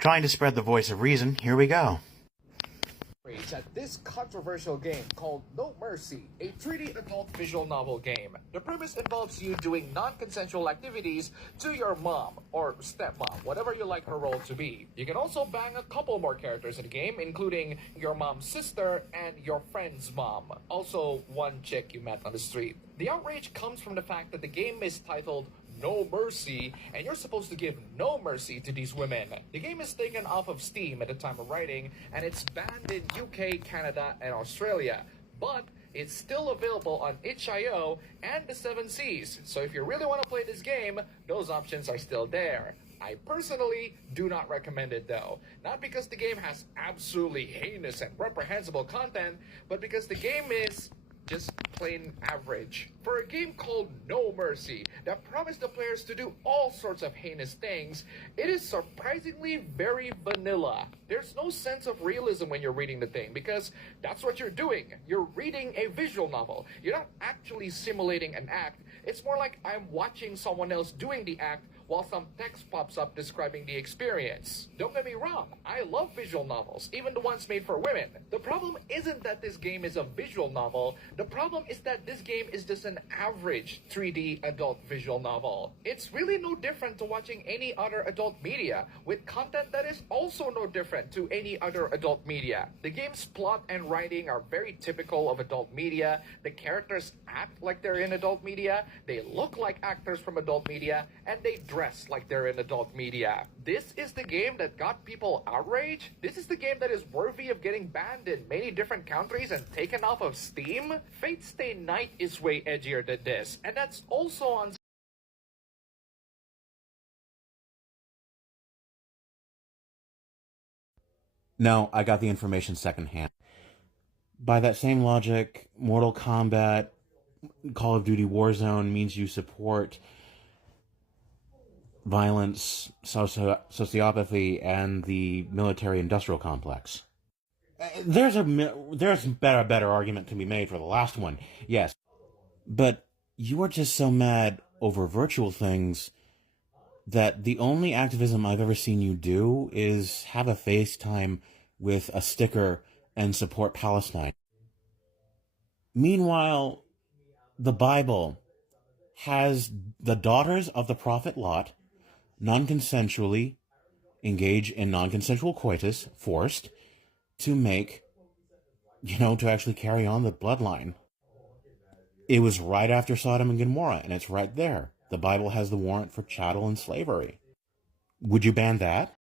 Trying to spread the voice of reason, here we go. At this controversial game called No Mercy, a 3D adult visual novel game. The premise involves you doing non-consensual activities to your mom or stepmom, whatever you like her role to be. You can also bang a couple more characters in the game, including your mom's sister and your friend's mom. Also, one chick you met on the street. The outrage comes from the fact that the game is titled No Mercy, and you're supposed to give no mercy to these women. The game is taken off of Steam at the time of writing, and it's banned in UK, Canada, and Australia. But it's still available on itch.io and the 7 Seas. So if you really want to play this game, those options are still there. I personally do not recommend it though. Not because the game has absolutely heinous and reprehensible content, but because the game is just plain average. For a game called No Mercy that promised the players to do all sorts of heinous things, it is surprisingly very vanilla. There's no sense of realism when you're reading the thing because that's what you're doing. You're reading a visual novel. You're not actually simulating an act. It's more like I'm watching someone else doing the act while some text pops up describing the experience. Don't get me wrong, I love visual novels, even the ones made for women. The problem isn't that this game is a visual novel, the problem is that this game is just an average 3D adult visual novel. It's really no different to watching any other adult media, with content that is also no different to any other adult media. The game's plot and writing are very typical of adult media, the characters act like they're in adult media, they look like actors from adult media, and they dress like they're in adult media. This is the game that got people outraged? This is the game that is worthy of getting banned in many different countries and taken off of Steam? Fate Stay Night is way edgier than this, and that's also on No, I got the information secondhand. By that same logic, Mortal Kombat, Call of Duty Warzone means you support violence, sociopathy, and the military-industrial complex. There's a better argument to be made for the last one, yes. But you are just so mad over virtual things that the only activism I've ever seen you do is have a FaceTime with a sticker and support Palestine. Meanwhile, the Bible has the daughters of the prophet Lot non-consensually engage in non-consensual coitus, forced, to make, to actually carry on the bloodline. It was right after Sodom and Gomorrah, and it's right there. The Bible has the warrant for chattel and slavery. Would you ban that?